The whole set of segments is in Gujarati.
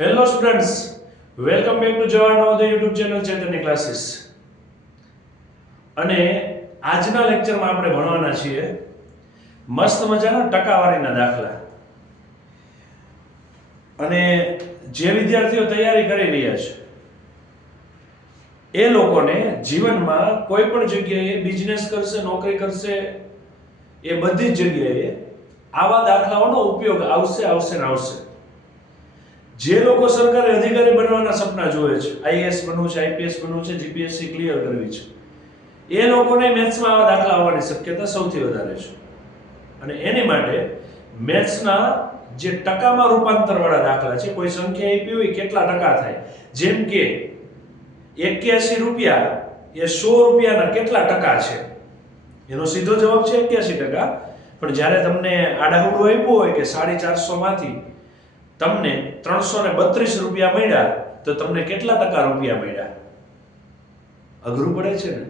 Hello students, welcome back to Jawahar Navodaya YouTube channel ચેતનની ક્લાસીસ. અને આજના લેક્ચરમાં આપણે ભણવાના છીએ મસ્ત મજાના ટકાવારીના દાખલા. અને જે વિદ્યાર્થીઓ તૈયારી કરી રહ્યા છે એ લોકોને જીવનમાં કોઈ પણ જગ્યાએ બિઝનેસ કરશે, નોકરી કરશે, એ બધી જ જગ્યાએ આવા દાખલાઓનો ઉપયોગ આવશે. જે લોકો સરકારી અધિકારી બનવાના સપના જોવે છે, આઈએએસ બનવું છે, આઈપીએસ બનવું છે, જીપીએસસી ક્લિયર કરવી છે, એ લોકોને મેથ્સમાં આવા દાખલા આવવાની શક્યતા સૌથી વધારે છે. અને એની માટે મેથ્સના જે ટકામાં રૂપાંતરવાળા દાખલા છે, કોઈ સંખ્યા આપી હોય કેટલા ટકા થાય, જેમ કે 81 રૂપિયા એ 100 રૂપિયાના કેટલા ટકા છે, એનો સીધો જવાબ છે 81%. પણ જ્યારે તમને આડાહુડું આપ્યું હોય કે 450 માંથી તમને 332 રૂપિયા મળ્યા, તો તમને કેટલા ટકા રૂપિયા મળ્યા? અઘરું પડે છે ને.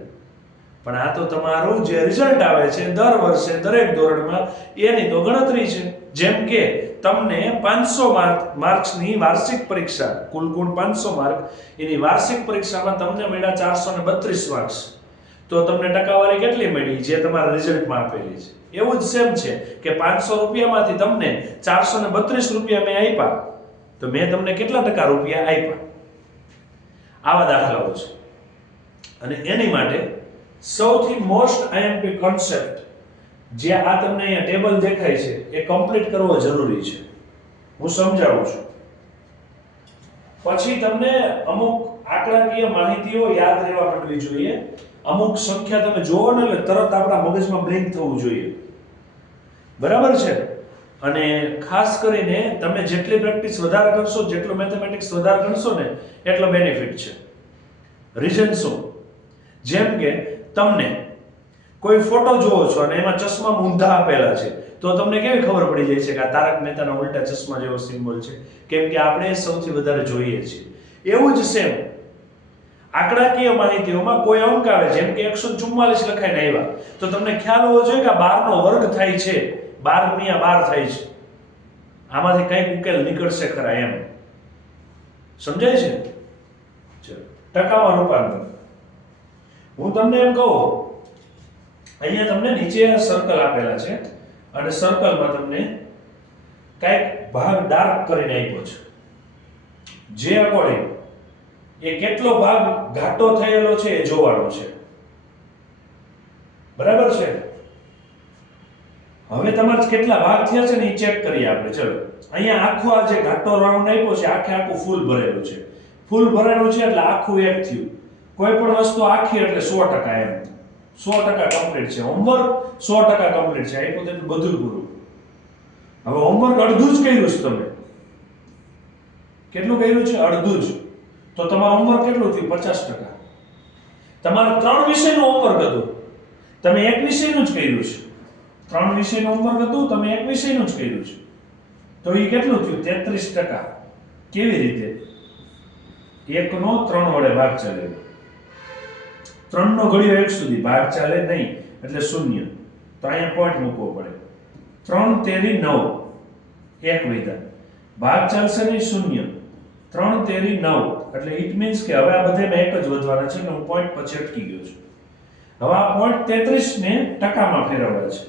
પણ આ તો તમારું જે રિઝલ્ટ આવે છે દર વર્ષે દરેક ધોરણમાં, એની તો ગણતરી છે. જેમ કે તમને 500 માર્ક્સની વાર્ષિક પરીક્ષા, કુલ ગુણ 500 માર્ક, એની વાર્ષિક પરીક્ષામાં તમને મળ્યા 432 માર્ક્સ, તો તમને ટકાવારી કેટલી મળી જે તમારા રિઝલ્ટમાં આપેલી છે? એવું જ સેમ છે કે 500 રૂપિયામાંથી તમને 432 રૂપિયા મેં આપ્યા, તો મેં તમને કેટલા ટકા રૂપિયા આપ્યા? આવા દાખલાઓ છે. અને એની માટે સૌથી મોસ્ટ આઈએમપી કોન્સેપ્ટ જે આ તમને અહીંયા ટેબલ દેખાય છે એ કમ્પ્લીટ કરવો જરૂરી છે. હું સમજાવું છું. પછી તમને અમુક આંકડાકીય માહિતીઓ યાદ રહેવા માંડવી જોઈએ. અમુક સંખ્યા તમે જોવો ને એટલે તરત આપણા મગજમાં બ્લિંક થવું જોઈએ. બરાબર છે? અને ખાસ કરીને તમે જેટલી પ્રેક્ટિસ વધારે કરશો, જેટલું મેથેમેટિક્સ વધારે ગણશો ને, એટલો બેનિફિટ છે. રીઝન શું? જેમ કે તમને કોઈ ફોટો જોવો છો અને એમાં ચશ્મા ઊંધા આપેલા છે, તો તમને કેવી ખબર પડી જાય છે કે આ તારક મહેતાના ઉલ્ટા ચશ્મા જેવો સિમ્બોલ છે? કેમ કે આપણે સૌથી વધારે જોઈએ છીએ. એવું જ સેમ આંકડાકીય માહિતીઓમાં કોઈ અંક આવે, જેમ કે 144 લખાઈને આવ્યા, તો તમને ખ્યાલ હોવો જોઈએ કે 12 નો વર્ગ થાય છે, 12 ગુણ્યા 12 થાય છે. આમાંથી કંઈક ઉકેલ નીકળશે ખરા, એમ સમજાય છે? ચલો, ટકામાં રૂપાંતર. હું તમને એમ કહું, અહીંયા તમને નીચે સર્કલ આપેલા છે અને સર્કલમાં તમને કંઈક ભાગ ડાર્ક કરીને આપ્યો છે, જે અકોર્ડિંગ એ કેટલો ભાગ ઘાટો થયેલો છે એ જોવાનો છે. બરાબર છે? હવે તમારે કેટલા ભાગ થયા છે ને એ ચેક કરીએ આપણે. ચલો, અહીંયા આખો આ જે ઘાટો રાઉન્ડ આપ્યો છે, આખું ફૂલ ભરેલું છે. ફૂલ ભરેલું છે એટલે આખું એક થયું. કોઈ પણ વસ્તુ આખી એટલે 100%, એમ 100% કમ્પ્લીટ છે. હોમવર્ક 100% કમ્પ્લીટ છે. આપ્યું તેટલું બધું પૂરું. હવે હોમવર્ક અડધું જ કર્યું છે તમે. કેટલું કર્યું છે? અડધું જ. તો તમારું હોમવર્ક કેટલું થયું? 50%. તમારે 3 વિષયનું હોમવર્ક હતું, તમે એક વિષયનું જ કર્યું છે. 3 વિષયનું હોમવર્ક હતું, તમે એક વિષયનું જ કર્યું છે, તો એ કેટલું થયું? 33%. કેવી રીતે? 1 નો 3 વડે ભાગ ચાલે. 3 નો ઘડિયો 1 સુધી ભાગ ચાલે નહીં, એટલે 0. તો અહીંયા પોઈન્ટ મૂકવો પડે. 3 તેરી 9, 1 વધ્યા. ભાગ ચાલશે નહીં, 0. 3 તેરી 9, એટલે ઇટ મીન્સ કે હવે આ બધામાં એક જ વધવાના છે. હું પોઈન્ટ પછી અટકી ગયો છું. હવે આ પોઈન્ટ 33 ને ટકામાં ફેરવવા છે.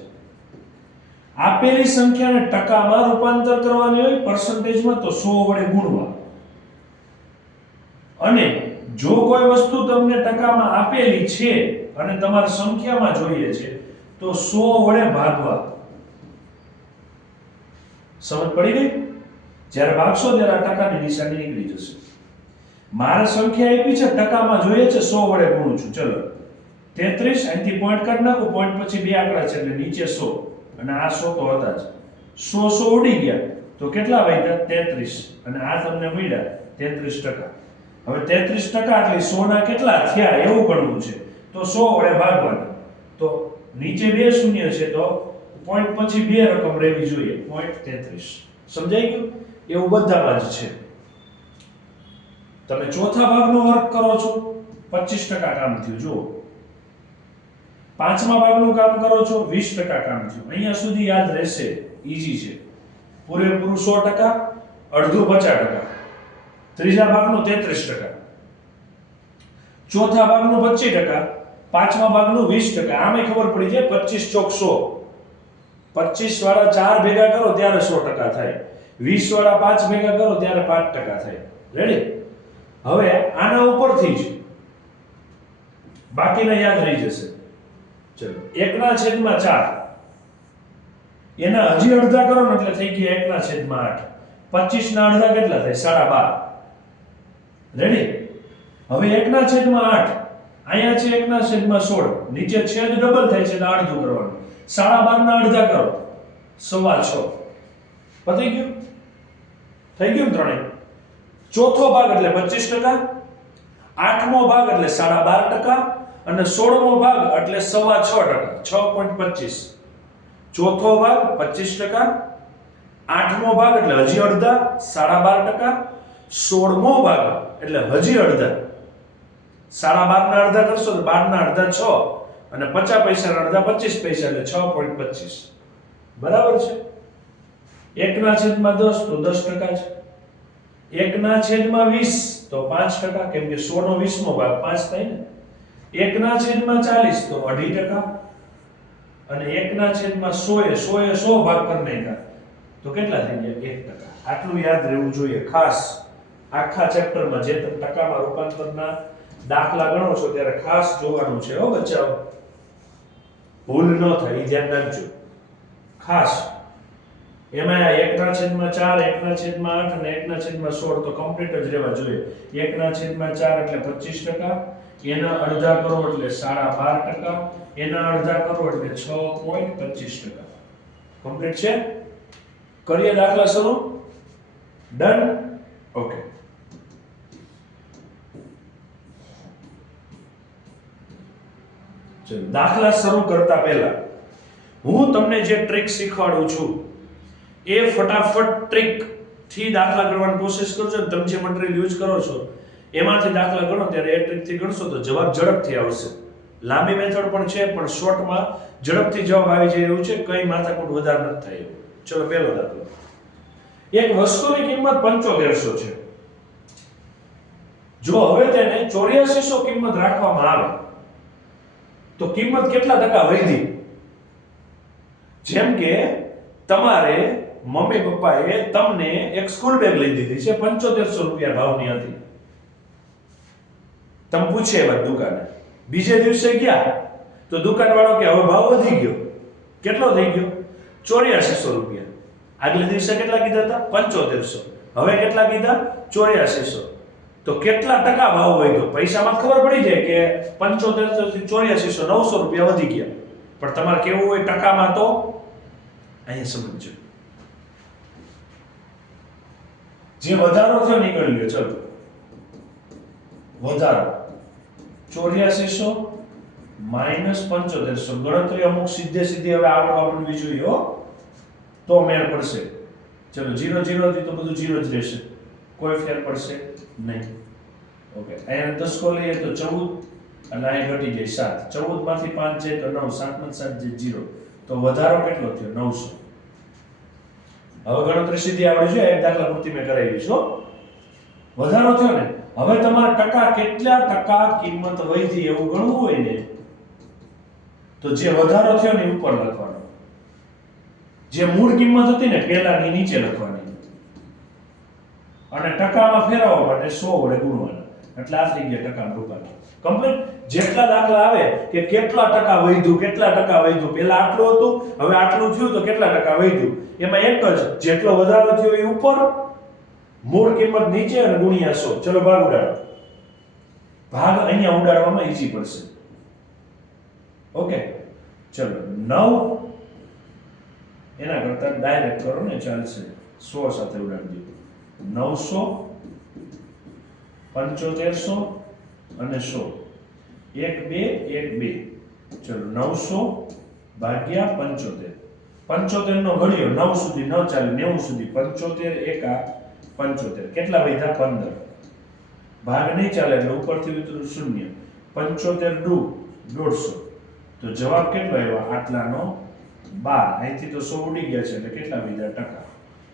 આપેલી સંખ્યાને ટકામાં રૂપાંતર કરવાની હોય પર્સન્ટેજમાં, તો 100 વડે ગુણવા. અને જો કોઈ વસ્તુ તમને ટકામાં આપેલી છે અને તમારે સંખ્યામાં જોઈએ છે, તો 100 વડે ભાગવા. સમજ પડી ગઈ? જ્યારે ભાગશો ત્યારે આ ટકાની નિશાની નીકળી જશે. મારે સંખ્યા આપી છે, ટકામાં જોઈએ છે, 100 વડે ગુણું છું. ચલો, 33, અહીંથી પોઈન્ટ કાઢી નાખું. પોઈન્ટ પછી બે આંકડા છે એટલે નીચે 100, અને આ 100 તો હતા જ. 100 ઉડી ગયા, તો કેટલા વધ્યા? 33. અને આ તમને મળ્યા 33%. હવે 33% એટલે 100 ના કેટલા થયા એવું ગણવું છે, તો 100 વડે ભાગવાના. તો નીચે બે શૂન્ય છે, તો પોઈન્ટ પછી બે રકમ રહેવી જોઈએ, પોઈન્ટ 33. સમજાઈ ગયું? એવું બધામાં જ છે. તમે ચોથા ભાગનો વર્ગ કરો છો, 25% કામ થયું. જુઓ, પાંચમા ભાગનું કામ કરો છો, 20% કામ થયું. અહીંયા સુધી યાદ રહેશે, ઈઝી છે. પૂરેપૂરું 100%, અડધું 50%. ત્રીજા ભાગનું 33%, ચોથા ભાગનું 25%, પાંચમા ભાગનું 20%. આમે ખબર પડી જાય 25 ચોક 100. 25 વાળા 4 ભેગા કરો ત્યારે 100% થાય, 20 વાળા 5 ભેગા કરો ત્યારે 5% થાય. રેડી? હવે આના ઉપરથી જ બાકીના યાદ રહી જશે. ચલો 1/4 એના હજી અડધા કરો ને એટલે થઈ ગયા 1/8. 25 ના અડધા કેટલા થાય? 12. રેડી? હવે 1/8 અહીંયા છે 1/16, નીચે છેદ ડબલ થાય છે એટલે અડધું કરવાનું. 12.5 ના અડધા કરો 6.25. પતી ગયું? થઈ ગયું ત્રણેય. ચોથો ભાગ એટલે 25%, આઠમો ભાગ એટલે 12.5% અને 16મો ભાગ એટલે 6.25%. 6.25. ચોથો ભાગ 25%, આઠમો ભાગ એટલે હજી અડધા 12.5%, 16મો ભાગ એટલે હજી અડધા. 12.5 ના અડધા કરશો તો 12 ના અડધા 6 અને 50 પૈસાના અડધા 25 પૈસા એટલે 6.25. બરાબર છે? 1/10 તો 10% છે. 1/20 તો 5%, કેમ કે 100 નો 20મો ભાગ 5 થાય ને. 1/40 તો 2.5%. અને 1/100 એ 100 ભાગ કરી નાખ્યા તો કેટલા થઈ ગયા? 1%. આટલું યાદ રહેવું જોઈએ ખાસ. આખા ચેપ્ટરમાં જે તમે ટકામાં રૂપાંતરના દાખલા ગણો છો ત્યારે ખાસ જોવાનું છે હો બચ્ચાઓ. ભૂલ ન થાય એ ધ્યાન રાખજો ખાસ. એમાં 1/4, 1/8 અને 1/16 તો કમ્પ્લીટ જ રહેવા જોઈએ. 1/4 એટલે 25%, એના અડધા કરો એટલે 12.5%, એના અડધા કરો એટલે 6.25%. કમ્પ્લીટ છે? કરીએ દાખલા શરૂ. ડન? ઓકે. ચલો દાખલા શરૂ કરતા પહેલા હું તમને જે ટ્રિક શીખવાડું છું એ ફટાફટ ટ્રિક થી દાખલા ગણવાની કોશિશ કરજો. તમે જે મટીરીયલ યુઝ કરો છો એમાંથી દાખલા ગણો ત્યારે એ ટ્રિક થી ગણશો તો જવાબ ઝડપથી આવશે. લાંબી મેથડ પણ છે પણ શોર્ટમાં ઝડપથી જવાબ આવી જાય એવું છે, કઈ માથાકૂટ વધારે નથી થાય એવું. ચલો પહેલો દાખલો. એક વસ્તુની કિંમત 7500 છે. જો હવે તેને 8400 કિંમત રાખવામાં આવે તો કિંમત કેટલા ટકા વધી? જેમ કે તમારે મમ્મી પપ્પાએ તમને એક સ્કૂલ બેગ લઈ દીધી છે, 7500 રૂપિયા ભાવની હતી. તમે પૂછે એવા દુકાને, બીજે દિવસે ગયા તો દુકાનવાળો કે હવે ભાવ વધી ગયો. કેટલો થઈ ગયો? 8400 રૂપિયા. આગલે દિવસે કેટલા કીધા હતા? 7500. હવે કેટલા કીધા? 8400. તો કેટલા ટકા ભાવ વધ્યો? પૈસામાં ખબર પડી જાય કે 7500 થી 8400 900 રૂપિયા વધી ગયા. પણ તમારે કેવું હોય ટકામાં તો અહીંયા સમજો. જે વધારો થયો નીકળી ગયો. ચલો વધારો 8400 માઈનસ 7500. ગણતરી અમુક સીધે સીધી હવે આવડવા માંડવી જોઈએ હો, તો મેળ પડશે. ચલો 0 0 થી તો બધું 0 જ રહેશે, કોઈ ફેર પડશે નહીં. ઓકે, અહીંયા 10 કો લઈએ તો 14 અને અહીં ઘટી જાય 7. 14 માંથી 5 જાય તો 9, 7 માંથી 7 જાય 0. તો વધારો કેટલો થયો? 900. હવે ગણતરી સીધી આવડી જોઈએ, એક દાખલા પૂરતી મેં કરાવી છે. વધારો થયો ને, હવે તમારે ટકા કેટલા ટકા કિંમત વધી એવું ગણવું હોય ને તો જે વધારો થયો ને ઉપર લખવાનો, જે મૂળ કિંમત હતી ને પહેલાની નીચે લખવાની અને ટકામાં ફેરવવા માટે 100 વડે ગુણવાના. એટલે આ થઈ ગયા ટકામાં રૂપાંતર. કમ્પ્લીટ. જેટલા દાખલા આવે કે કેટલા ટકા વધ્યું, કેટલા ટકા વધ્યું, પહેલા આટલું હતું હવે આટલું થયું તો કેટલા ટકા વધ્યું, એમાં એક જ જેટલો વધારો થયો એ ઉપર, મૂળ કિંમત નીચે અને ગુણ્યા 100. ચલો ભાગ ઉડાડો. ભાગ અહીંયા ઉડાડવામાં ઈઝી પડશે. ઓકે, ચલો 9 એના કરતા ડાયરેક્ટ કરો ને ચાલશે. 100 સાથે ઉડાડી દો. 900 7500 અને 100. 1 2 1 2. ચલો 900 ભાગ્યા 75. 75 નો ઘડિયો 9 સુધી ન ચાલે, 90 સુધી. 75 એકા 75. કેટલા વધ્યા? 15. ભાગ નહીં ચાલે એટલે ઉપરથી ઉતરું 0. 75 ડુ 150. તો જવાબ કેટલો આવ્યો? આટલાનો 12. અહીંથી તો 100 ઉડી ગયા છે એટલે કેટલા વધ્યા ટકા?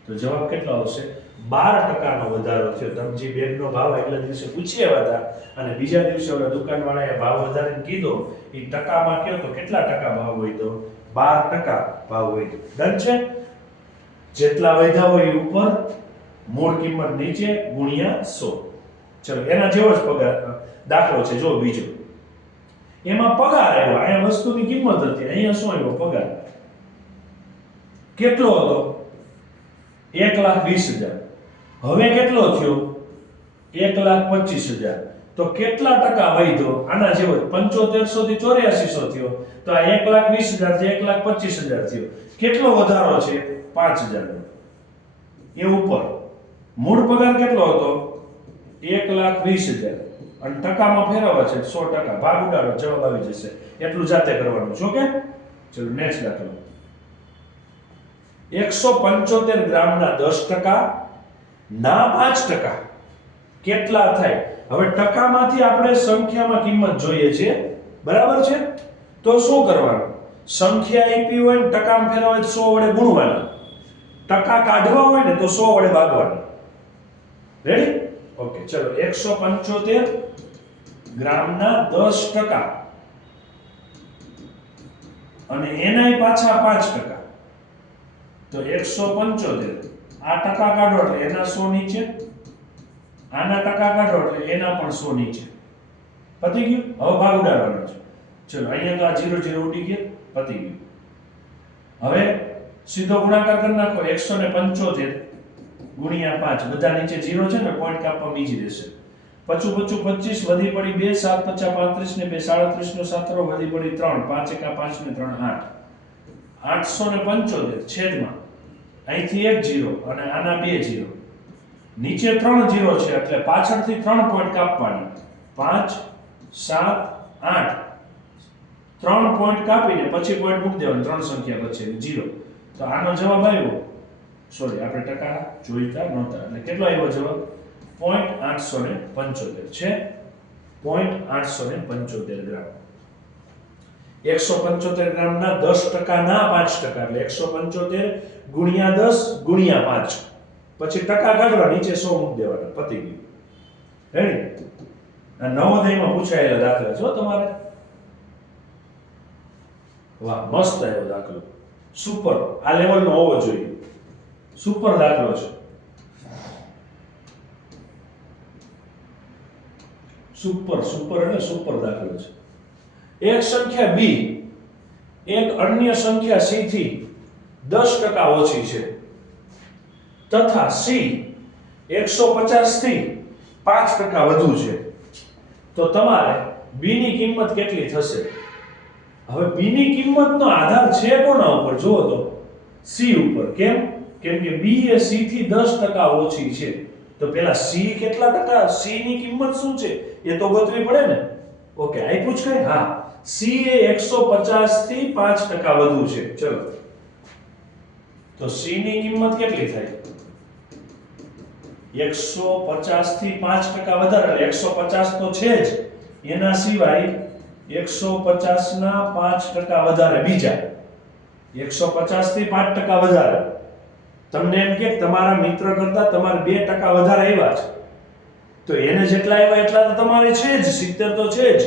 તો જવાબ કેટલો આવશે? 12% નો વધારો થયો. તમે જે બેગનો ભાવ આગલા દિવસે પૂછી આવ્યા હતા અને બીજા દિવસે ઓલા દુકાનવાળાએ ભાવ વધારીને કીધો, એ ટકામાં કયો તો કેટલા ટકા ભાવ હોય? તો 12% ભાવ હોય. ડન છે? જેટલા વધ્યા હોય એ ઉપર, મૂળ કિંમત નીચે ગુણ્યા 100. ચલો એના જેવો જ પગાર દાખલો છે. જો બીજો, એમાં પગાર આવ્યો, અહીંયા વસ્તુની કિંમત હતી, અહીંયા શું આવ્યો? પગાર. કેટલો હતો? 1,20,000. હવે કેટલો થયો? 1,25,000. તો કેટલા ટકા વધ્યો? આના જેવો 7500 થી 8400 થયો. તો આ 1,20,000 થી 1,25,000 થયો. કેટલો વધારો છે? 5,000 નો. એ ઉપર મૂળ પગાર કેટલો હતો? 1,20,000 અને ટકામાં ફેરવવા છે 100%. ભાગ ઉડાડો, જવાબ આવી જશે. એટલું જાતે કરવાનું છે. ઓકે, ચલો નેક્સ્ટ દાખલો. 175 ગ્રામના 10% ના 5% કેટલા થાય? હવે ટકામાંથી આપણે સંખ્યામાં કિંમત જોઈએ છે, બરાબર છે? તો શું કરવાનું? સંખ્યા આપી હોય ને ટકામાં ફેરવવા હોય તો 100 વડે ગુણવાના. ટકા કાઢવા હોય ને તો 100 વડે ભાગવાના. રેડી? ઓકે, ચલો 175 ગ્રામના 10% અને એનાય પાછા 5%. તો 175 આ ટકા કાઢો એટલે એના 100 નીચે, આના ટકા કાઢો એટલે એના પણ 100 નીચે. પતી ગયું? હવે ભાગ ઉડાડવાનો છે. ચલો અહીંયા તો આ 0 0 ઉડી ગયા, પતી ગયું. હવે સીધો ગુણાકાર કરી નાખો. 175 ગુણ્યા 5, બધા નીચે 0 છે ને, પોઈન્ટ કાપવા બીજી રહેશે. 55 25 વધી પડી 2, 7 5 35 ને 2 37 નો 7 વધી પડી 3, 5 1 5 ને 3 8. 875 છેદમાં અહીંથી 1 0 અને આના 2 0, નીચે 3 0 છે એટલે પાછળથી 3 પોઈન્ટ કાપવાના. 5 7 8 3 પોઈન્ટ કાપીને પછી પોઈન્ટ મૂકી દેવાનો. 3 સંખ્યા વચ્ચે 0. તો આનો જવાબ આવ્યો, સોરી આપણે ટકા જોઈતા નહોતા, એટલે કેટલો આવ્યો જવાબ? 0.875 છે. 0.875 ગ્રામ. 175 ગ્રામના 10% ના 5%, એટલે 175 ગુણ્યા 10 ગુણ્યા 5, પછી ટકા કાઢવા, નીચે 100 મૂકી દેવાના. પતી ગયું. રેડી? આ નવોદયમાં પૂછાયેલા દાખલા છો તમારે. વાહ, મસ્ત આવ્યો દાખલો. સુપર. આ લેવલનો હોવો જોઈએ. સુપર દાખલો છે. સુપર એટલે સુપર દાખલો છે. એક સંખ્યા b એક અન્ય સંખ્યા c થી 10% ઓછી છે તથા c 150 થી 5% વધુ છે, તો તમારે b ની કિંમત કેટલી થશે? હવે b ની કિંમતનો આધાર છે કોના ઉપર? જુઓ તો c ઉપર. કેમ કે b એ c થી 10% ઓછી છે. તો પેલા c કેટલા ટકા? c ની કિંમત શું છે એ તો ગોતવી પડે ને. ઓકે, આપ્યું છે કઈ? હા, c એ 150 થી 5% વધુ છે. ચલો, તો c ની કિંમત કેટલી થાય? 150 થી 5% વધારે, એટલે 150 તો છે જ, એના સિવાય 150 ના 5% વધારે બીજા 150 થી 5% વધારે. તમને એમ કે તમારા મિત્ર કરતા તમારે 2% વધારે આવ્યા છે, તો એને જેટલા આવ્યા એટલા તો તમારે છે જ, 70 તો છે જ,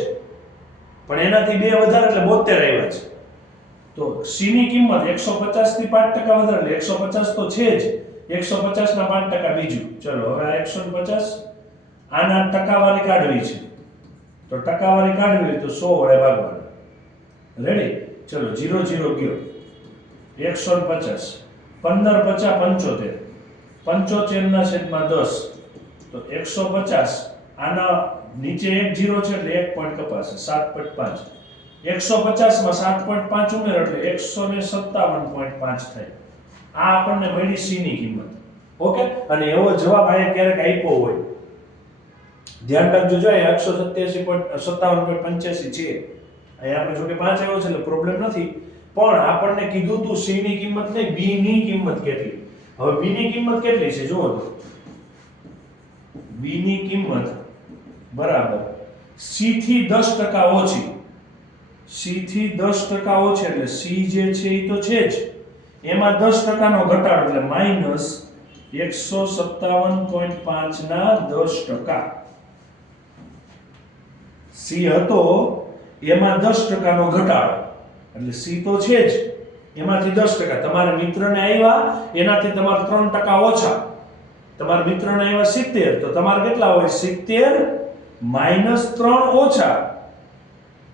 પણ એનાથી 2 વધારે એટલે 72 આવ્યા છે. તો c ની કિંમત 150 થી 5% વધારે એટલે 150 તો છે જ, 150 ના 5% બીજું. ચલો, હવે આ 150 આના ટકાવારી કાઢવી છે, તો ટકાવારી કાઢવી હોય તો 100 વડે ભાગવાનું. રેડી? ચલો, 0 0 ગયો. 150 15 50 75, 75 ના છેદમાં 10, તો 150 આના નીચે 1 0 છે એટલે 1 પોઈન્ટ કપાશે. 7.5 150 માં 7.5 ઉમેરો એટલે 157.5 થાય. આ આપણને મળી c ની કિંમત. ઓકે, અને એવો જવાબ આયા ક્યારેક આપ્યો હોય, ધ્યાન રાખજો. જો 187.85 છે, અહીંયા આપણે જોકે 5 આવ્યો છે એટલે પ્રોબ્લેમ નથી, પણ આપણને કીધું તું c ની કિંમત નહીં, b ની કિંમત કેટલી. હવે b ની કિંમત કેટલી છે જુઓ તો, b ની કિંમત બરાબર c થી 10% ઓછી. c થી 10% ઓછી એટલે c જે છે એ તો છે જ, એમાં 10% નો ઘટાડો એટલે 157.5 ના 10%. સી હતો એમાં 10% નો ઘટાડો, એટલે સી તો છે જ, એમાંથી 10%. તમારા મિત્રને આવ્યા એનાથી તમારે 3% ઓછા. તમારા મિત્રને આવ્યા 70, તો તમારે કેટલા હોય? 70 માઈનસ 3 ઓછા,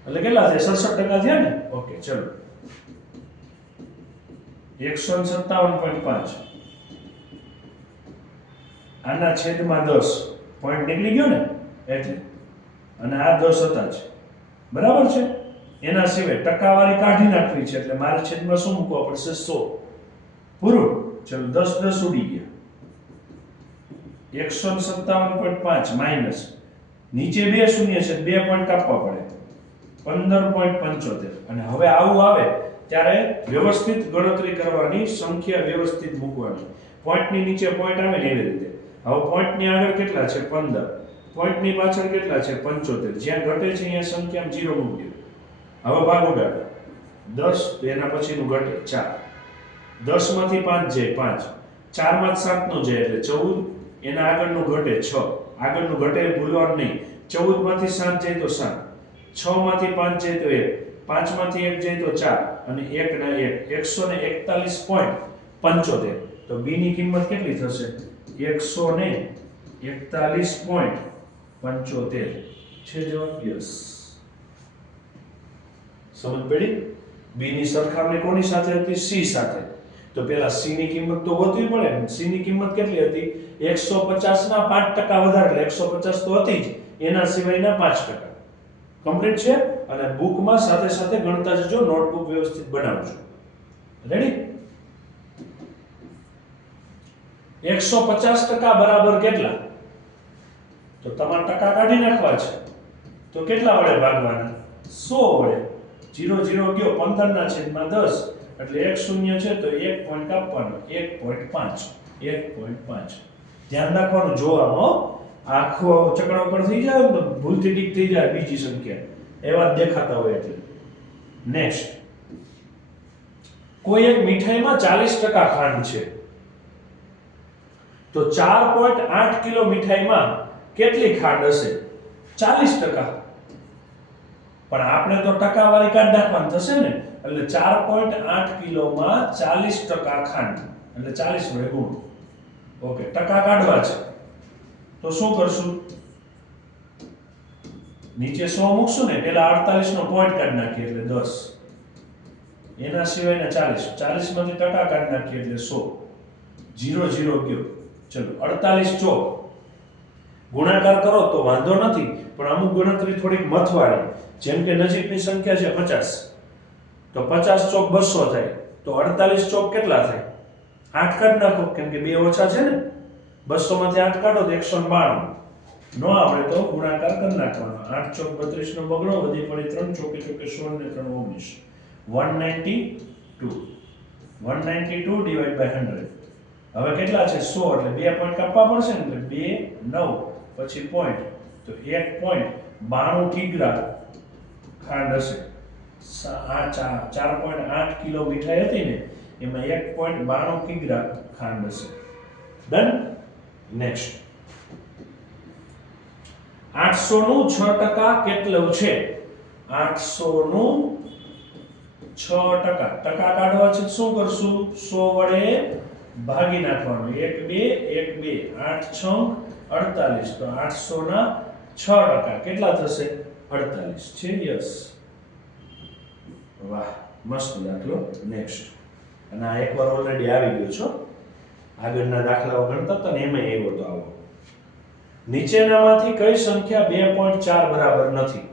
એટલે કેટલા થયા? 67% થયા ને. ઓકે, ચલો 157.5 આના છેદમાં 10, પોઈન્ટ નીકળી ગયો ને એટલે, અને આ 10 હતા જ, બરાબર છે. એના સિવાય ટકાવારી કાઢી નાખવી છે, એટલે મારે છેદમાં શું મૂકવા પડશે? 100. પૂરું. ચલો 10 10 ઉડી ગયા. 157.5 માઈનસ, નીચે 2 શૂન્ય છે, 2 પોઈન્ટ કાપવા પડે, 15.75. અને હવે આવું આવે ત્યારે વ્યવસ્થિત ગણતરી કરવાની, સંખ્યા વ્યવસ્થિત મૂકવાની. પોઈન્ટની નીચે પોઈન્ટ આવે ને એવી રીતે. હવે પોઈન્ટની આગળ કેટલા છે? 15. પોઈન્ટની પાછળ કેટલા છે? 75. જ્યાં ઘટે છે અહીંયા સંખ્યામાં 0 મૂકી દો. હવે ભાગ ઉડાડો. 10 તો એના પછીનું ઘટે 4. 10 માંથી 5 જાય 5, 4 માંથી 7 નો જાય એટલે 14. એના આગળનું ઘટે 6, આગળનું ઘટે ભૂલવાનું નહીં. 14 માંથી 7 જાય તો 7, 6 માંથી 5 જાય તો 1, 5 માંથી 1 જાય તો 4, અને 1 ના 1 141.75. તો બી ની કિંમત કેટલી થશે? 141.75 છે જવાબ. યસ. સમજ પડી? બી ની સરખામણી કોની સાથે હતી? સી સાથે. તો પેલા સી ની કિંમત તો ગોતવી પડે ને. સી ની કિંમત કેટલી હતી? 150 ના 5% વધારે, એટલે 150 તો હતી જ, એના સિવાયના 5%. કમ્પ્લીટ છે. અને બુકમાં સાથે સાથે ગણતા જજો, નોટબુક વ્યવસ્થિત બનાવજો. રેડી? 150% બરાબર કેટલા? તો તમારે ટકા કાઢી નાખવા છે. તો કેટલા વડે ભાગવાના? 100 વડે. 0 0 ગયો, 15 ના છેદમાં 10, એટલે 1 શૂન્ય છે તો 1 પોઈન્ટ કાપવાનો, 1.5. 1.5 ધ્યાન રાખવાનું જોવામાં. આખો ચક્રાકાર થઈ જાય તો ભૂલથી ટીક થઈ જાય બીજી સંખ્યા, એવા દેખાતા હોય એટલે. નેક્સ્ટ, કોઈ એક મીઠાઈમાં 40% ખાંડ છે, તો 4.8 કિલો મીઠાઈમાં કેટલી ખાંડ હશે? 40%. પણ આપણે તો ટકાવારી કાઢી નાખવાની થશે ને, એટલે 4.8 કિલોમાં 40% ખાંડ, એટલે 40 વડે ગુણ. ઓકે, ટકા કાઢવા છે તો શું કરશું? નીચે 100 મૂકશું ને, પેલા 48 નો પોઈન્ટ કાઢી નાખીએ એટલે 10, એના સિવાયના 40, 40 માંથી ટકા કાઢી નાખીએ એટલે 100. 0 0 ગયો. ચલો 48 ચોક ગુણાકાર કરો તો વાંધો નથી, પણ અમુક ગણતરી થોડીક મથવાળી. જેમ કે નજીકની સંખ્યા છે 50, તો 50 ચોક 200 થાય, તો 48 ચોક કેટલા થાય? 8 કાઢી નાખો, કેમ કે 2 ઓછા છે ને. 200 માંથી 8 કાઢો તો 192. નો આવડે તો ગુણાકાર કરી નાખવાનો. 8 ચોક 32 નો બગડો, વધી પડી 3 ચોકે ચોકે 16 ને 3 19, 192. 192 ડિવાઇડ બાય 100. હવે કેટલા છે? 100, એટલે 2 પોઈન્ટ કાપવા પડશે ને, એટલે 2 9 પછી પોઈન્ટ, તો 1.92 કિગ્રા ખાંડ હશે. આ 4.8 કિલો મીઠાઈ હતી ને, એમાં 1.92 કિગ્રા ખાંડ હશે. ડન. નેક્સ્ટ, 800 નું 6% કેટલું છે? 800 નું 6%. ટકા કાઢવા છે, શું કરશું? 100 વડે ભાગી નાખવાનું. 1 2 1 2 8 6 48. તો 800 ના 6% કેટલા થશે? 48 છે. યસ. વાહ, મસ્ત દાખલો. નેક્સ્ટ, અને આ એકવાર ઓલરેડી આવી ગયો છો. આગળના દાખલાઓ ગણતા હતા ને એમાં એવો તો આવો. નીચેનામાંથી કઈ સંખ્યા 2.4 બરાબર નથી?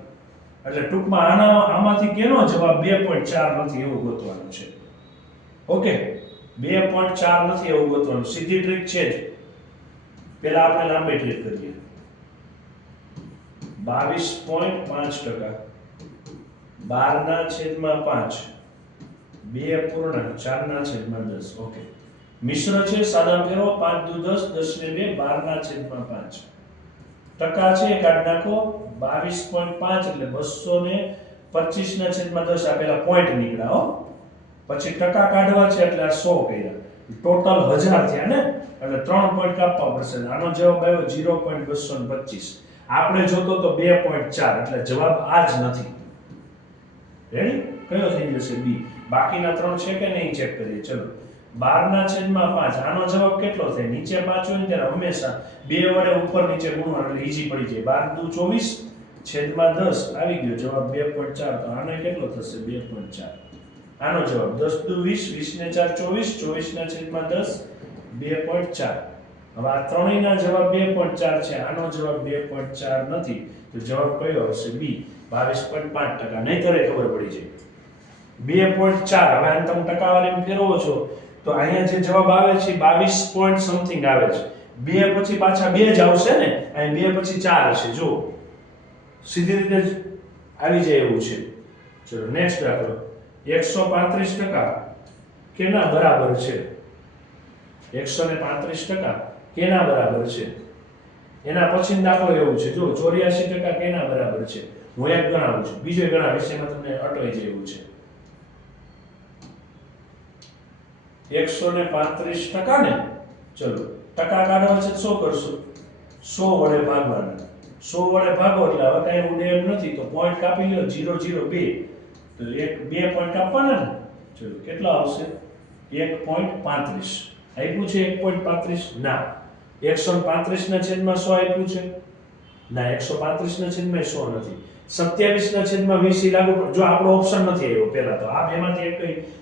એટલે ટૂંકમાં આમાંથી કેનો જવાબ 2.4 નથી એવું ગોતવાનું છે. ઓકે, 2.4 નથી એવું ગોતવાનું. સીધી ટ્રીક છે જ. પહેલા આપણે લાંબી ટ્રીક કરીએ. 22.5%, 12 ના છેદમાં 5, 2 પૂર્ણાંક 4 ના છેદમાં 10. ઓકે, મિશ્ર છે, સાદા ફેરવો. 5 દુ 10, 10 ને 2, 12 ના છેદમાં 5. ટકા છે કાઢી નાખો. 22.5 એટલે 225 ના છેદમાં 10. આ પેલા પોઈન્ટ નીકળ્યા હો, પછી ટકા કાઢવા છે એટલે આ 100 કર્યા. ટોટલ 1000 થયા ને, એટલે 3 પોઈન્ટ કાપવા પડશે. આનો જવાબ આવ્યો 0.225. આપણે જોતો તો 2.4, એટલે જવાબ આ જ નથી. રેડી? કયો થઈ જશે? બી. બાકીના 3 છે કે નહીં ચેક કરીએ. ચલો 12/5. આનો જવાબ કેટલો થાય? નીચે 5 હોય ને ત્યારે હંમેશા 2 વડે ઉપર નીચે ગુણવાનું, એટલે ઈઝી પડી જાય. 12 દુ 24 છેદમાં 10 આવી ગયો જવાબ 2.4. તો આનો કેટલો થશે? 2.4. આનો જવાબ 10 દુ 20, 20 ને 4 24, 24 ના છેદમાં 10 2.4. હવે આ ત્રણેયના જવાબ 2.4 છે. આનો જવાબ 2.4 નથી, તો જવાબ કયો હશે? બી. 22.5%. નહીંતર ખબર પડી જાય 2.4. હવે આને તમે ટકાવારીમાં ફેરવો છો તો અહીંયા જે જવાબ આવે છે 22 પોઈન્ટ સમથિંગ આવે છે. 2 પછી પાછા 2 જ આવશે ને, અહીં 2 પછી 4 હશે. જો સીધી રીતે જ આવી જાય એવું છે. ચલો નેક્સ્ટ દાખલો. 135% કેના બરાબર છે? 135% કેના બરાબર છે? એના પછીનો દાખલો એવું છે. જો 84% કેના બરાબર છે? હું એક ગણાવું છું, બીજો ગણાવીશ, એમાં તમને અટવાઈ જાય એવું છે. 135% ને, ચલો ટકા કાઢવા છે, શું કરશું? 100 વડે ભાગવાના. 100 વડે ભાગો એટલે હવે કાંઈ ઉડે એમ નથી, તો પોઈન્ટ કાપી લ્યો. 0.02, તો 2 પોઈન્ટ કાપવાના ને. ચલો કેટલો આવશે? 1.35. આપ્યું છે 1.35? ના. 135 ના છેદમાં 100 આપ્યું છે? ના. 135 ના છેદમાં 100 નથી. 27 ના છેદમાં 20 લાગુ પડે. જો આપણો ઓપ્શન નથી આવ્યો પહેલા, તો આ બેમાંથી એક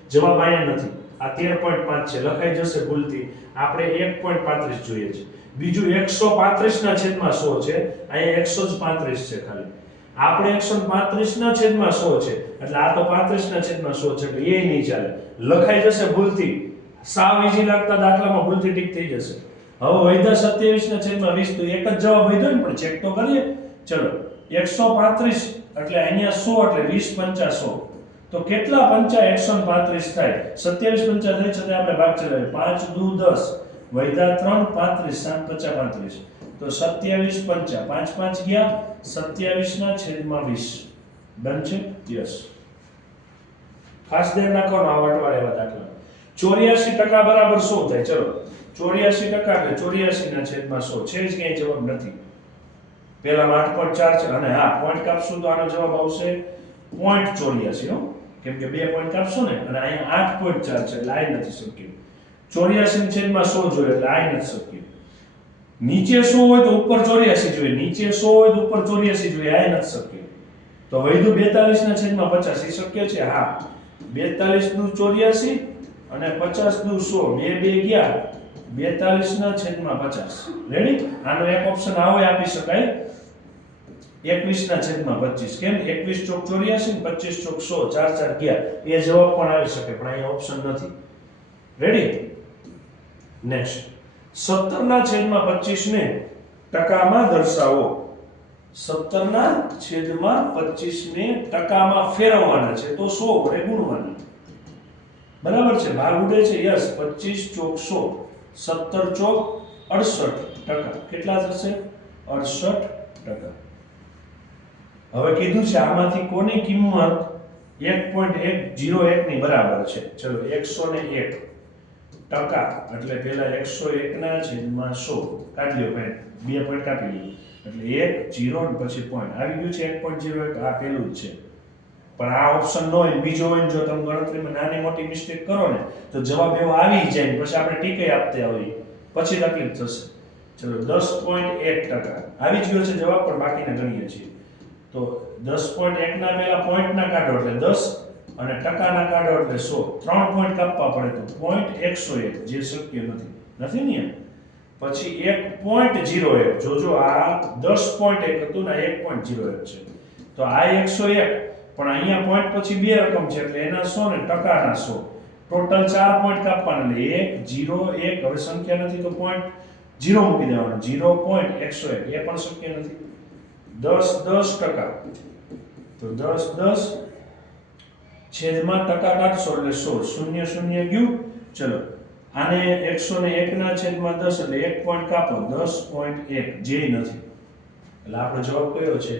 જવાબ અહીંયા નથી. આ 13.5 છે, લખાઈ જશે ભૂલથી. આપણે 1.35 જોઈએ છે. બીજું 135 ના છેદમાં 100 છે, અહીંયા 135 છે ખાલી. આપણે 135 ના છેદમાં 100 છે, એટલે આ તો 35 ના છેદમાં 100 છે, એટલે એ નહીં ચાલે. લખાઈ જશે ભૂલથી. સાવ ઈઝી લાગતા દાખલામાં ભૂલથી ટીક થઈ જશે. હવે વૈધા 27 ના છેદમાં 20, તો એક જ જવાબ વધ્યો ને, પણ ચેક તો કરીએ. ચલો 135 એટલે અહીંયા 100 એટલે 20 પંચા 100. તો કેટલા પંચા 135 થાય? 27 પંચા થાય છે, આપણે ભાગ ચલાવીએ. 5 દુ 10, વૈધા 3 35, 7 પંચા 35. તો 27 પંચા 5 5 ગયા, 27 ના છેદમાં 20. ડન છે? યસ. ખાસ ધ્યાન રાખવાનું આ વટવાળા એવા દાખલા. 84% બરાબર શું થાય? ચલો 84% એટલે 84 ના છેદમાં 100 છે જ, ક્યાંય જવાબ નથી. પહેલામાં 8.4 છે, અને હા પોઈન્ટ કાપશું તો આનો જવાબ આવશે 0.84. હો, કેમ કે 2 પોઈન્ટ કાપશું ને, અને અહીંયા 8.4 છે, એટલે આ નથી શક્ય. 84 ની છેદમાં 100 જોઈએ, એટલે આ નથી શક્ય. નીચે 100 હોય તો ઉપર 84 જોઈએ, નીચે 100 હોય તો ઉપર 84 જોઈએ, આ નથી શક્ય. તો વૈધું 42 ના છેદમાં 50 એ શક્ય છે? હા. 42 દુ 84 અને 50 દુ 100, બે ગયા, 42 ના છેદમાં 50. રેડી? આનો એક ઓપ્શન આવો આપી શકાય, 21 ના છેદમાં 25. કેમ? 21 ચોક 84 ને 25 ચોક 100, 4 4 ગયા. એ જવાબ પણ આવી શકે, પણ અહીંયા ઓપ્શન નથી. રેડી? નેક્સ્ટ. 17 ના છેદમાં 25 ને ટકામાં દર્શાવો. 17 ના છેદમાં 25 ને ટકામાં ફેરવવાના છે, તો 100 વડે ગુણવાના. બરાબર છે? ભાગ ઉડે છે? યસ. 25 ચોક 100, 17 ચોક 68%. કેટલા થશે? 68%. હવે કીધું છે આમાંથી કોની કિંમત 1.101 ની બરાબર છે? ચલો 101 ટકા એટલે પહેલા 101 ના છેદમાં 100 કાઢી લ્યો. ભાઈ 2 પોઈન્ટ કાપી લ્યો, એટલે 1 0 ને પછી પોઈન્ટ આવી ગયું છે 1.01. આ પહેલું જ છે, પણ આ ઓપ્શન ન હોય, બીજો હોય. જો તમે ગણતરીમાં નાની મોટી મિસ્ટેક કરો ને, તો જવાબ એવો આવી જાય, પછી આપણે ટીકે આપતે આવી, પછી તકલીફ થશે. ચલો 10.1% આવી જ ગયો છે જવાબ, પણ બાકીને ગણીએ છીએ. તો 10.1 ના પહેલા પોઈન્ટ ના કાઢો એટલે 10, અને ટકાના કાઢો એટલે 100. 3 પોઈન્ટ કાપવા પડે તો 0.101, જે શક્ય નથી ને. પછી 1.01, જોજો આ 10.1 હતું ને, 1.01 છે, તો આ 101, પણ અહીંયા પોઈન્ટ પછી બે રકમ છે, એટલે એના 100 ને ટકાના 100. ટોટલ 4 પોઈન્ટ કાપવાના, એટલે 1 0 1. હવે સંખ્યા નથી તો પોઈન્ટ 0 મૂકી દેવાનો. 0.101 એ પણ શક્ય નથી. 10% તો 10 છેદમાં ટકા કાઢશો એટલે 100, 0 0 ગયું. ચલો આને 101 ના છેદમાં 10 એટલે 1 પોઈન્ટ કાપો, 10.1, જે નથી, એટલે આપણો જવાબ કયો છે?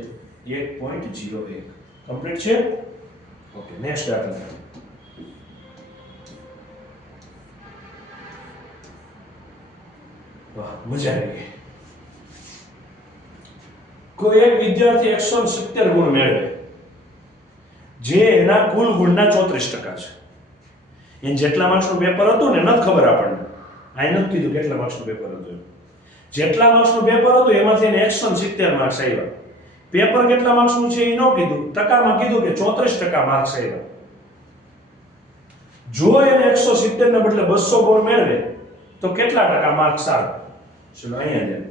1.01. કમ્પ્લીટ છે? ઓકે. નેક્સ્ટ દાખલો. વાહ, મજા આવી ગઈ. કોઈ એક વિદ્યાર્થી 170 ગુણ મેળવે, જે એના કુલ ગુણના 34% છે. એને જેટલા માર્ક્સનું પેપર હતું ને નથી ખબર આપણને, આ નથી કીધું કેટલા માર્ક્સનું પેપર હતું. જેટલા માર્ક્સનું પેપર હતું એમાંથી એને 170 માર્ક્સ આવ્યા. પેપર કેટલા માર્ક્સનું છે એ ન કીધું, ટકામાં કીધું કે 34% માર્ક્સ આવ્યા. જો એને 170 ને બદલે 200 ગુણ મેળવે તો કેટલા ટકા માર્ક્સ આવે? ચલો અહીંયા જાય.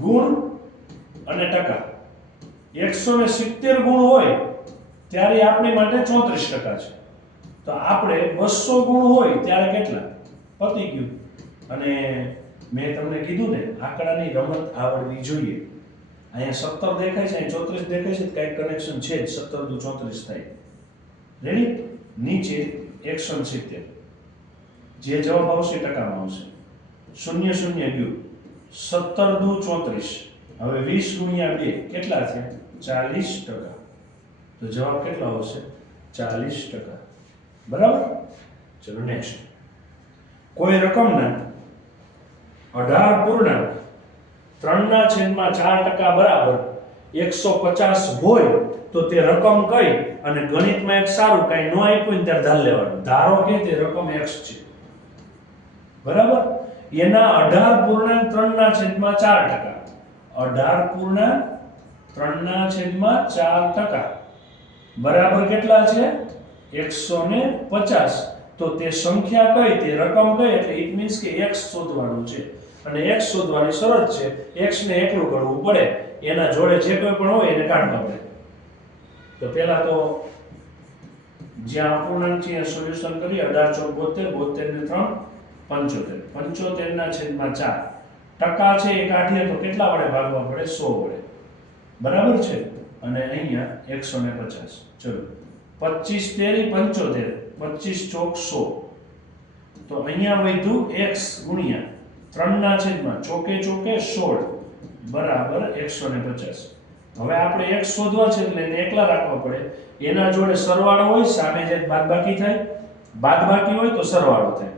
ગુણ અને ટકા. 170 ગુણ હોય ત્યારે આપણી માટે 34% છે. તો આપણે 200 ગુણ હોય ત્યારે કેટલા? પતી ગયું. અને મેં તમને કીધું ને, આંકડાની રમત આવડવી જોઈએ. અહીંયા 17 દેખાય છે, અહીં 34 દેખાય છે, કઈક કનેક્શન છે જ. 17 દુ 34 થાય. રેડી? નીચે 170. જે જવાબ આવશે ટકામાં આવશે. 0 0 ગયું. 17 દુ 34. હવે 20 ગુણ્યા 2 કેટલા થયા? 40%. તો જવાબ કેટલો આવશે? 40%. બરાબર? ચલો નેક્સ્ટ. કોઈ રકમના 18.3/4% બરાબર 150 હોય તો તે રકમ કઈ? અને ગણિતમાં એક સારું કઈ ન આપ્યું ને ત્યારે ધાર લેવાનું. ધારો કે તે રકમ x છે, બરાબર? એના 18.3/4%. 18.3/4% બરાબર કેટલા છે? 150. તો તે સંખ્યા કઈ? તે રકમ કઈ? એટલે ઇટ મીન્સ કે x શોધવાનું છે. અને x શોધવાની શરત છે x ને એકલું કરવું પડે, એના જોડે જે કોઈ પણ હોય એને કાઢવા પડે. તો પહેલા તો જ્યાં અપૂર્ણાંક છે એ સોલ્યુશન કરી. 18 72 72 ને 3 75. 75/4 ટકા છે એ કાઢીએ તો કેટલા વડે ભાગવા પડે? 100 વડે. બરાબર છે? અને અહીંયા 150. ચલો 25 તેરી 75. 25 ચોક 100. તો અહીંયા વધ્યું x ગુણ્યા 3/4 ચોકે ચોકે 16 બરાબર 150. હવે આપણે x શોધવા છે એટલે એને એકલા રાખવા પડે. એના જોડે સરવાળો હોય, સામે જે બાદબાકી થાય. બાદબાકી હોય તો સરવાળો થાય.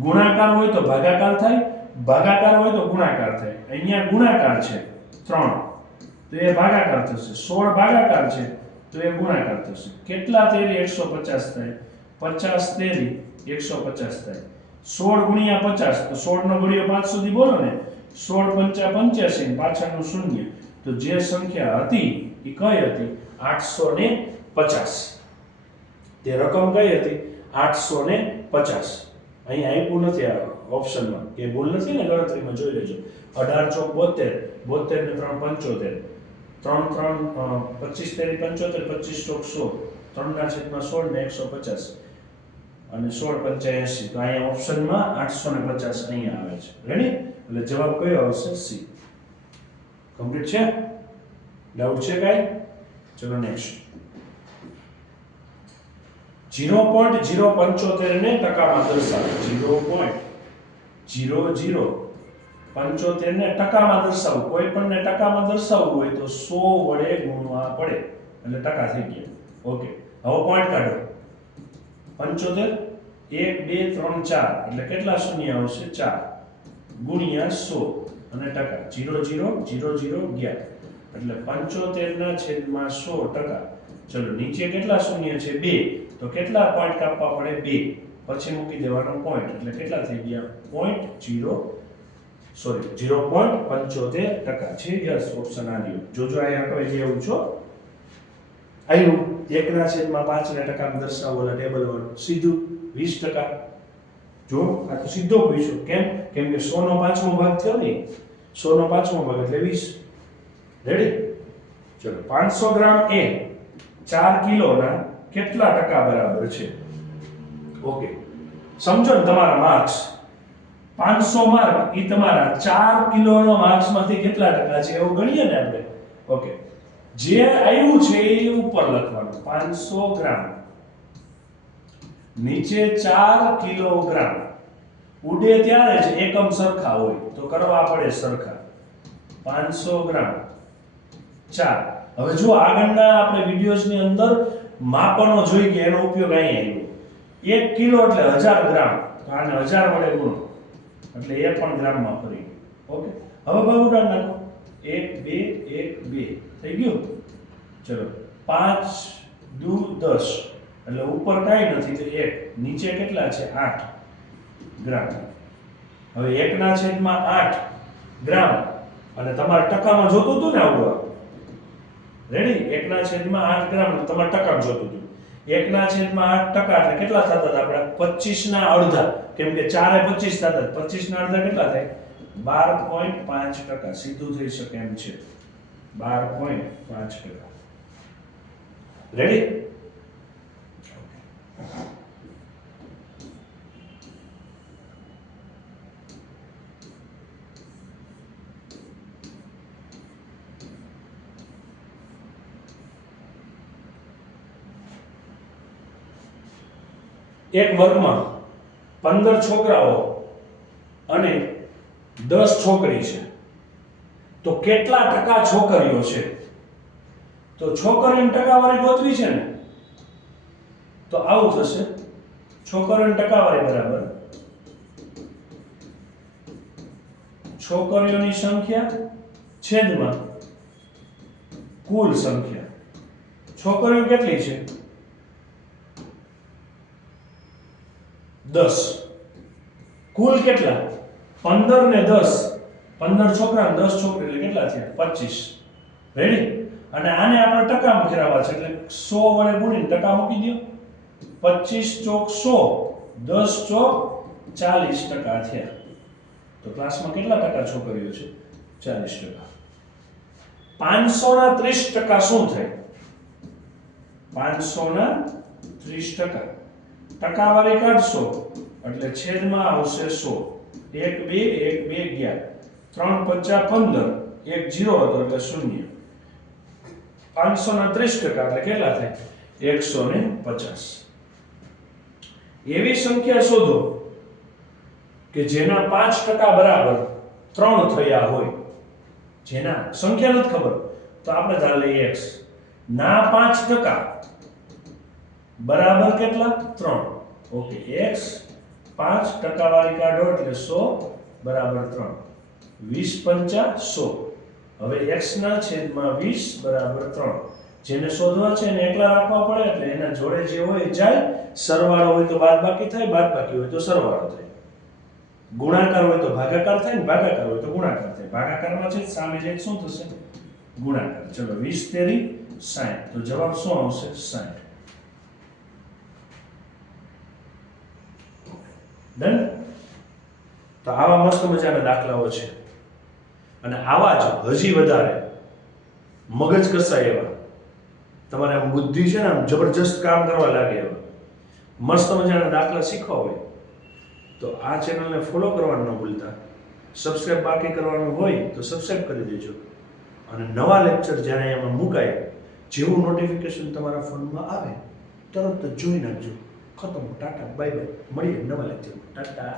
ગુણાકાર હોય તો ભાગાકાર થાય. ભાગાકાર હોય તો ગુણાકાર થાય. અહીંયા ગુણાકાર છે 3 તો એ ભાગાકાર થશે. 16 ભાગાકાર છે તો એ ગુણાકાર થશે. કેટલા તેરી 150 થાય? 50 તેરી 150 થાય. 16 ગુણ્યા 50 તો 16 નો ઘડિયો 5 સુધી બોલો ને. 16 પંચા 85 પાછળનું શૂન્ય. તો જે સંખ્યા હતી એ કઈ હતી? 850. તે રકમ કઈ હતી? 850. અહીં આપ્યું નથી આ ઓપ્શનમાં, કે ભૂલ નથી ને ગણતરીમાં, જોઈ લેજો. 18 ચોક 72 72 ને 3 75 3 25 તેરી 75 25 ચોક 100 3/16 ને 150 અને 16 પંચા 80. તો અહીંયા ઓપ્શનમાં 850 અહીંયા આવે છે. રેડી? એટલે જવાબ કયો આવશે? સી. કમ્પ્લીટ છે? ડાઉટ છે કાઈ? ચલો નેક્સ્ટ. 0.075 ને ટકામાં દર્શાવો. 0.0075 ને ટકામાં દર્શાવો. કોઈ પણ ને ટકામાં દર્શાવવું હોય તો 100 વડે ગુણવા પડે એટલે ટકા થઈ ગયા. ઓકે, હવે પોઈન્ટ કાઢો. 75 1 2 3 4 એટલે કેટલા શૂન્ય આવશે? 4 ગુણ્યા 100 અને ટકા 0.0000 ગયા એટલે 75/100%. ચલો નીચે કેટલા શૂન્ય છે? 2. તો કેટલા પોઈન્ટ કાપવા પડે? 2. પછી મૂકી દેવાનો પોઈન્ટ એટલે કેટલા થઈ ગયા? 0.75% છે. યસ, ઓપ્શન આ રહ્યો. જોજો અહીંયા કઈ જેવું છો આવ્યું 1/5 ને ટકામાં દર્શાવો. ઓલા ટેબલ વાળું સીધું 20%. જો આ તો સીધો પૂછ્યો. કેમ? કેમ કે 100 નો 5મો ભાગ થયો ને. 100 નો 5મો ભાગ એટલે 20. રેડી? ચલો 500 ગ્રામ એ 4 કિલોના કેટલા ટકા બરાબર છે? ઓકે, સમજો ને તમારા માર્ક્સ 500 માર્ક એ તમારા 4 કિલોનો માર્ક્સમાંથી કેટલા ટકા છે એવું ગણીએ ને આપણે. ઓકે, જે આવ્યું છે એ ઉપર લખવાનું. 500 ગ્રામ નીચે 4 કિલોગ્રામ. ઉડે ત્યારે જ એકમ સરખા હોય તો કરવા પડે સરખા. 500 ગ્રામ 4. હવે જો આગળના આપણે વિડિયોઝની અંદર માપનો જોઈ કે એનો ઉપયોગ અહીં આવ્યો. 1 કિલો એટલે 1000 ગ્રામ, તો આને 1000 વડે ગુણો એટલે એ પણ ગ્રામમાં ફરી ગયું. ઓકે, હવે ભાગ ઉડાડ નાખો. 1 2 1 2 થઈ ગયું. ચલો 5 દુ 10 એટલે ઉપર કાંઈ નથી તો 1, નીચે કેટલા છે 8 ગ્રામ. હવે 1/8 ગ્રામ અને તમારે ટકામાં જોતું હતું ને આવડું. રેડી? 1/8 ગ્રામ તમારે ટકામાં જોતું હતું. 1/8 એટલે કેટલા થતા હતા આપણે? 25 ના અડધા, કેમ કે 4 એ 25 થતા. 25 ના અડધા કેટલા થાય? 12.5%. સીધું થઈ શકે એમ છે. 12.5%. રેડી? એક વર્ગમાં 15 છોકરાઓ અને 10 છોકરી છે, તો કેટલા ટકા છોકરીઓ છે? તો છોકરીઓની ટકાવારી ગોતવી છે ને, તો આવું થશે. છોકરીઓની ટકાવારી બરાબર છોકરીઓની સંખ્યા છેદમાં કુલ સંખ્યા. છોકરીઓ કેટલી છે? 10. કુલ કેટલા? 15 ને 10. 15 છોકરા અને 10 છોકરી એટલે કેટલા થયા? 25. રેડી? અને આને આપણે ટકામાં ફેરવવા છે એટલે 100 વડે ગુણીને ટકા મૂકી દો. 25 ચોક 100, 10 ચોક 40% થયા. તો ક્લાસમાં કેટલા ટકા છોકરીઓ છે? 40%. 530% શું થાય? 530%. ટકાવારી કાઢશો એટલે છેદમાં આવશે 100. 1 2 1 2 ગયા, 3 5 15, 1 0 હતો એટલે 0. 530% એટલે કેટલા થાય? 150. એવી સંખ્યા શોધો કે જેના 5% બરાબર 3 થયા હોય. જેના સંખ્યા નથી ખબર તો આપણે ધાર લઈએ x ના 5% બરાબર કેટલા? 3. ઓકે, x 5% વાળી કાઢો એટલે 100 બરાબર 3. 20 5 100. હવે x ના છેદમાં 20 બરાબર 3. જેને શોધવા છે એને એકલા રાખવા પડે એટલે એના જોડે જે હોય એ જાય. સરવાળો હોય તો બાદબાકી થાય, બાદબાકી હોય તો સરવાળો થાય. ગુણાકાર હોય તો ભાગાકાર થાય ને ભાગાકાર હોય તો ગુણાકાર થાય. ભાગાકારમાં છે સામે જે શું થશે? ગુણાકાર. ચલો 20 તેરી 60. તો જવાબ શું આવશે? 60. ડન? તો આવા મસ્ત મજાના દાખલાઓ છે અને આવા જ હજી વધારે મગજ કસાય એવા તમારે આમ બુદ્ધિ છે ને આમ જબરજસ્ત કામ કરવા લાગે એવા મસ્ત મજાના દાખલા શીખવા હોય તો આ ચેનલને ફોલો કરવાનું ન ભૂલતા. સબસ્ક્રાઇબ બાકી કરવાનું હોય તો સબસ્ક્રાઇબ કરી દેજો અને નવા લેક્ચર જ્યારે એમાં મુકાય જેવું નોટિફિકેશન તમારા ફોનમાં આવે તરત જ જોઈ નાખજો. ખતમ. Tata bye bye. મળીએ નવા લેક્ચરમાં. ટાટા.